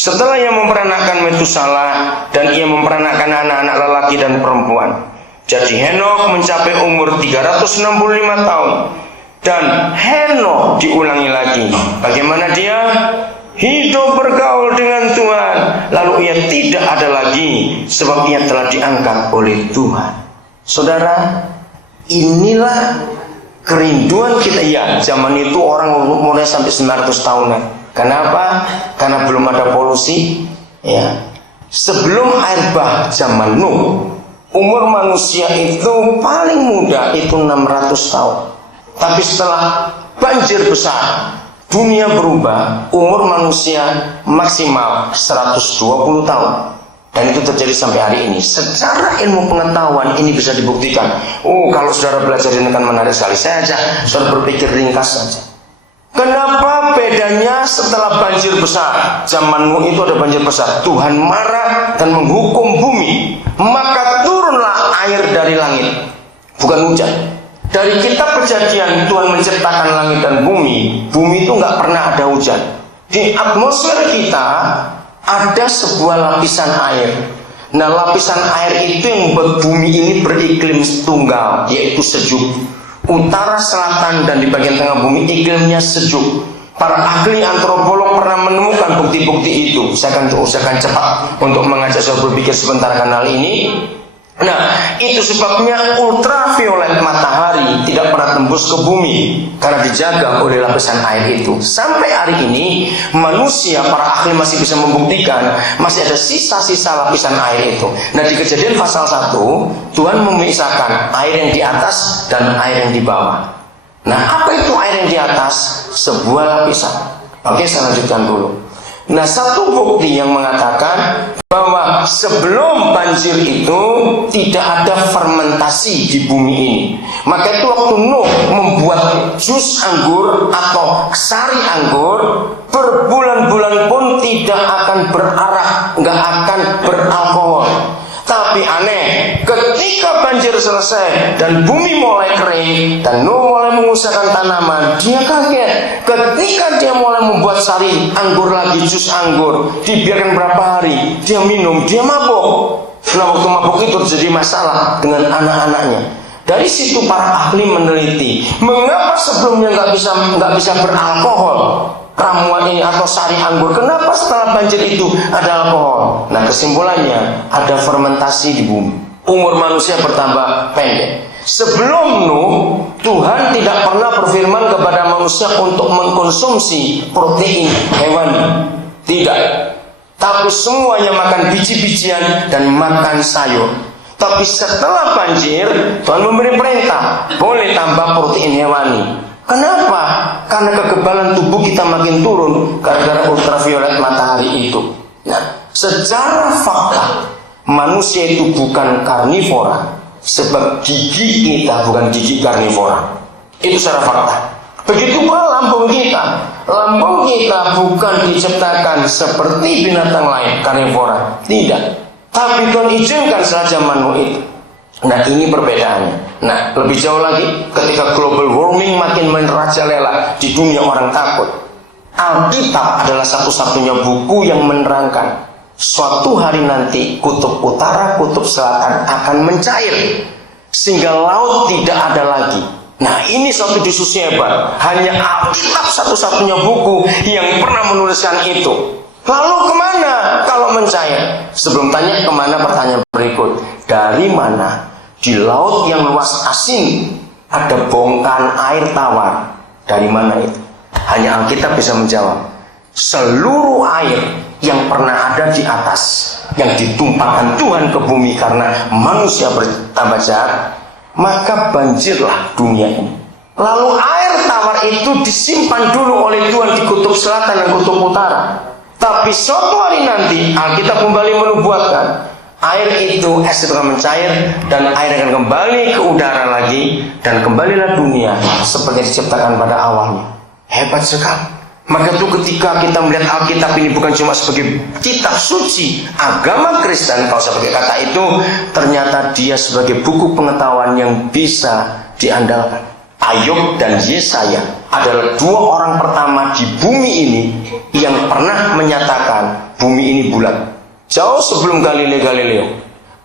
Setelah ia memperanakkan Metusala dan ia memperanakkan anak-anak lelaki dan perempuan. Jadi Henokh mencapai umur 365 tahun. Dan Henokh diulangi lagi. Bagaimana dia? Hidup bergaul dengan Tuhan. Lalu ia tidak ada lagi, sebab ia telah diangkat oleh Tuhan. Saudara, inilah kerinduan kita. Ya, zaman itu orang umurnya sampai 900 tahunan. Kenapa? Karena belum ada polusi. Ya. Sebelum air bah zaman Nuh, umur manusia itu paling muda itu 600 tahun. Tapi setelah banjir besar, dunia berubah, umur manusia maksimal 120 tahun. Dan itu terjadi sampai hari ini. Secara ilmu pengetahuan ini bisa dibuktikan. Kalau saudara belajar ini kan menarik sekali. Saya aja saudara berpikir ringkas saja. Kenapa bedanya setelah banjir besar? Zaman Nuh itu ada banjir besar. Tuhan marah dan menghukum bumi. Maka turunlah air dari langit. Bukan hujan. Dari kitab Kejadian, Tuhan menciptakan langit dan bumi. Bumi itu nggak pernah ada hujan. Di atmosfer kita ada sebuah lapisan air. Nah, lapisan air itu yang membuat bumi ini beriklim tunggal, yaitu sejuk. Utara, selatan, dan di bagian tengah bumi iklimnya sejuk. Para ahli antropolog pernah menemukan bukti-bukti itu. Saya akan usahakan cepat untuk mengajak saudara berpikir sebentar akan hal ini. Nah, itu sebabnya ultraviolet matahari tidak pernah tembus ke bumi karena dijaga oleh lapisan air itu. Sampai hari ini manusia, para ahli masih bisa membuktikan masih ada sisa-sisa lapisan air itu. Nah, di Kejadian pasal 1 Tuhan memisahkan air yang di atas dan air yang di bawah. Nah, apa itu air yang di atas? Sebuah lapisan. Oke, saya lanjutkan dulu. Nah, satu bukti yang mengatakan bahwa sebelum banjir itu tidak ada fermentasi di bumi ini. Maka itu waktu Nuh membuat jus anggur atau sari anggur, berbulan-bulan pun tidak akan berarak, nggak akan beralkohol. Tapi aneh, ketika banjir selesai dan bumi mulai kering dan Nuh mulai mengusahakan tanaman, dia kaget. Ketika dia mulai membuat sari anggur lagi, jus anggur, dibiarkan berapa hari, dia minum, dia mabuk. Nah, waktu mabuk itu terjadi masalah dengan anak-anaknya. Dari situ para ahli meneliti, mengapa sebelumnya nggak bisa beralkohol ramuan ini atau sari anggur, kenapa setelah banjir itu ada alkohol? Nah, kesimpulannya ada fermentasi di bumi. Umur manusia bertambah pendek. Sebelum Nuh, Tuhan tidak pernah berfirman kepada manusia untuk mengkonsumsi protein hewani. Tidak. Tapi semuanya makan biji-bijian dan makan sayur. Tapi setelah banjir, Tuhan memberi perintah, boleh tambah protein hewani. Kenapa? Karena kekebalan tubuh kita makin turun gara-gara ultraviolet matahari itu. Nah, secara fakta manusia itu bukan karnivora, sebab gigi kita bukan gigi karnivora. Itu secara fakta. Begitu pula lambung kita. Lambung kita bukan diciptakan seperti binatang lain karnivora. Tidak. Tapi Tuhan izinkan setelah zaman Nuh itu. Nah, ini perbedaannya. Nah, lebih jauh lagi, ketika global warming makin merajalela di dunia, orang takut. Alkitab adalah satu-satunya buku yang menerangkan suatu hari nanti kutub utara, kutub selatan akan mencair sehingga laut tidak ada lagi. Nah, ini suatu diskusi hebat. Hanya Alkitab satu-satunya buku yang pernah menuliskan itu. Lalu kemana kalau mencair? Sebelum tanya kemana, pertanyaan berikut. Dari mana? Di laut yang luas asin ada bongkahan air tawar. Dari mana itu? Hanya Alkitab bisa menjawab. Seluruh air yang pernah ada di atas, yang ditumpahkan Tuhan ke bumi karena manusia bertambah jahat, maka banjirlah dunia ini. Lalu air tawar itu disimpan dulu oleh Tuhan di kutub selatan dan kutub utara. Tapi suatu hari nanti Alkitab kembali menubuatkan air itu, es itu akan mencair dan air akan kembali ke udara lagi dan kembalilah dunia seperti diciptakan pada awalnya. Hebat sekali. Maka itu ketika kita melihat Alkitab ini bukan cuma sebagai kitab suci agama Kristen, kalau saya pakai kata itu, ternyata dia sebagai buku pengetahuan yang bisa diandalkan. Ayub dan Yesaya adalah dua orang pertama di bumi ini yang pernah menyatakan bumi ini bulat. Jauh sebelum Galileo.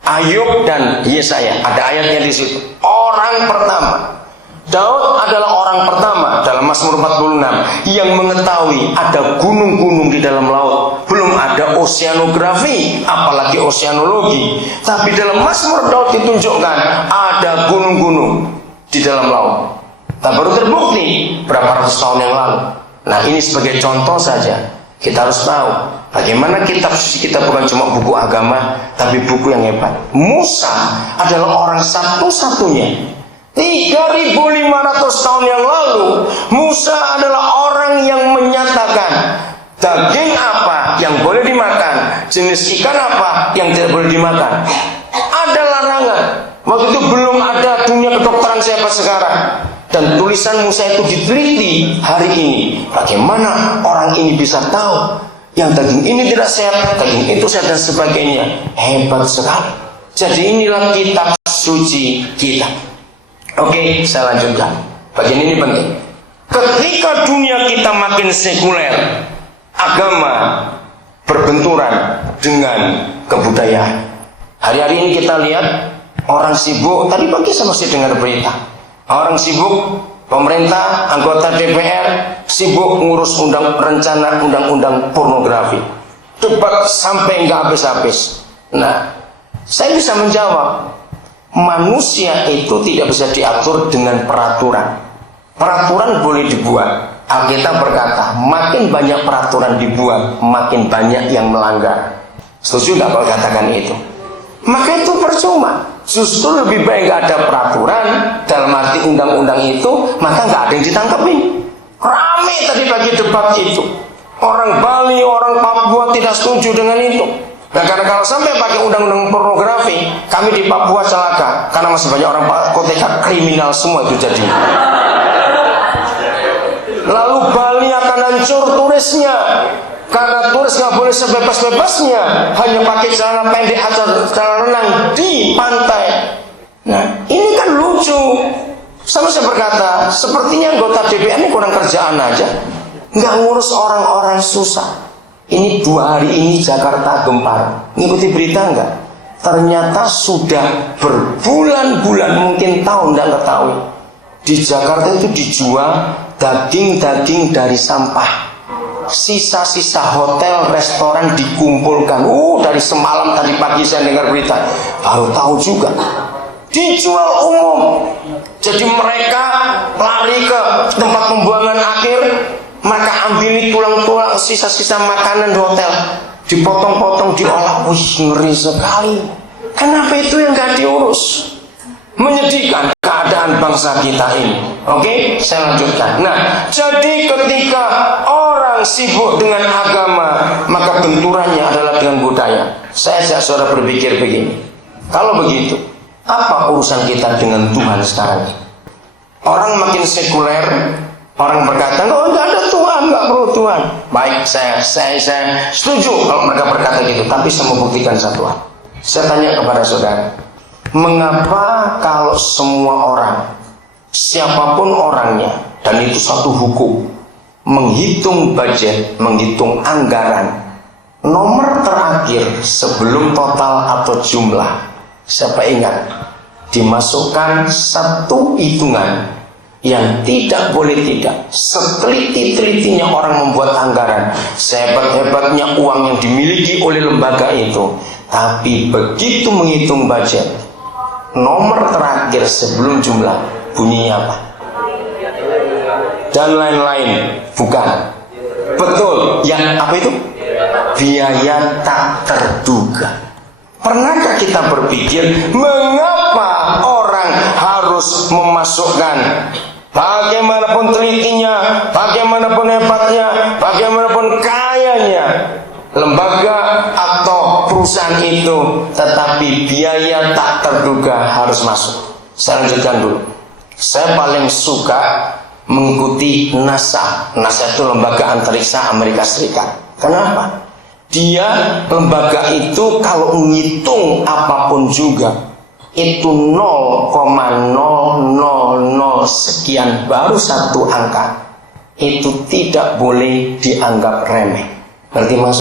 Ayub dan Yesaya, ada ayatnya di situ. Orang pertama, Daud adalah orang pertama dalam Mazmur 46 yang mengetahui ada gunung-gunung di dalam laut. Belum ada oseanografi, apalagi oseanologi. Tapi dalam Mazmur Daud ditunjukkan ada gunung-gunung di dalam laut. Tak baru terbukti berapa ratus tahun yang lalu. Nah, ini sebagai contoh saja. Kita harus tahu bagaimana kitab suci kita bukan cuma buku agama, tapi buku yang hebat. Musa adalah orang satu-satunya 3.500 tahun yang lalu. Musa adalah orang yang menyatakan daging apa yang boleh dimakan, jenis ikan apa yang tidak boleh dimakan. Ada larangan. Waktu itu belum ada dunia kedokteran siapa sekarang. Dan tulisan Musa itu diteliti hari ini. Bagaimana orang ini bisa tahu yang daging ini tidak sehat, daging itu sehat dan sebagainya. Hebat sekali. Jadi inilah kitab suci kita. Oke, saya lanjutkan. Bagian ini penting. Ketika dunia kita makin sekuler, agama berbenturan dengan kebudayaan. Hari-hari ini kita lihat orang sibuk. Tadi pagi saya masih dengar berita. Orang sibuk, pemerintah, anggota DPR sibuk ngurus rencana undang-undang pornografi. Debat sampai nggak habis-habis. Nah, saya bisa menjawab, manusia itu tidak bisa diatur dengan peraturan. Peraturan boleh dibuat. Alkitab berkata, makin banyak peraturan dibuat, makin banyak yang melanggar. Setuju nggak kalau katakan itu? Maka itu percuma. Justru lebih baik nggak ada peraturan, dalam arti undang-undang itu, maka nggak ada yang ditangkapin. Rame tadi pagi debat itu. Orang Bali, orang Papua tidak setuju dengan itu. Nah, karena kalau sampai pakai undang-undang pornografi, kami di Papua celaka. Karena masih banyak orang koteka kriminal semua itu jadi. Lalu Bali akan hancur turisnya. Karena turis nggak boleh sebebas-bebasnya, hanya pakai celana pendek atau celana renang di pantai. Nah, ini kan lucu. Sama saya berkata, sepertinya anggota DPR ini kurang kerjaan aja, nggak ngurus orang-orang susah. Ini 2 hari ini Jakarta gempar. Ngikuti berita nggak? Ternyata sudah berbulan-bulan, mungkin tahun nggak ketahui. Di Jakarta itu dijual daging-daging dari sampah. Sisa-sisa hotel, restoran dikumpulkan. Dari semalam tadi pagi saya dengar berita, baru tahu juga. Dijual umum. Jadi mereka lari ke tempat pembuangan akhir, mereka ambil tulang-tulang, sisa-sisa makanan di hotel, dipotong-potong, diolah. Wih, ngeri sekali. Kenapa itu yang gak diurus? Menyedihkan keadaan bangsa kita ini. Oke, saya lanjutkan. Nah, jadi ketika orang sibuk dengan agama, maka benturannya adalah dengan budaya. Saya ajak saudara berpikir begini. Kalau begitu, apa urusan kita dengan Tuhan sekarang ini? Orang makin sekuler, orang berkata, nggak ada Tuhan, nggak perlu Tuhan. Baik, saya setuju kalau mereka berkata gitu. Tapi saya mau buktikan satu hal. Saya tanya kepada saudara, mengapa kalau semua orang, siapapun orangnya, dan itu satu hukum, menghitung budget, menghitung anggaran, nomor terakhir sebelum total atau jumlah, siapa ingat, dimasukkan satu hitungan yang tidak boleh tidak. Seteliti-telitinya orang membuat anggaran, sehebat-hebatnya uang yang dimiliki oleh lembaga itu, tapi begitu menghitung budget, nomor terakhir sebelum jumlah bunyinya apa? Dan lain-lain. Bukan. Betul. Yang apa itu? Biaya tak terduga. Pernahkah kita berpikir mengapa orang harus memasukkan, bagaimanapun telitinya, bagaimanapun hebatnya, bagaimanapun kayanya lembaga atau perusahaan itu, tetapi biaya tak terduga harus masuk. Saya lanjutkan dulu. Saya paling suka mengikuti NASA. NASA itu lembaga antariksa Amerika Serikat. Kenapa? Dia, lembaga itu kalau menghitung apapun juga, itu 0,000 sekian, baru satu angka. Itu tidak boleh dianggap remeh. Berarti maksud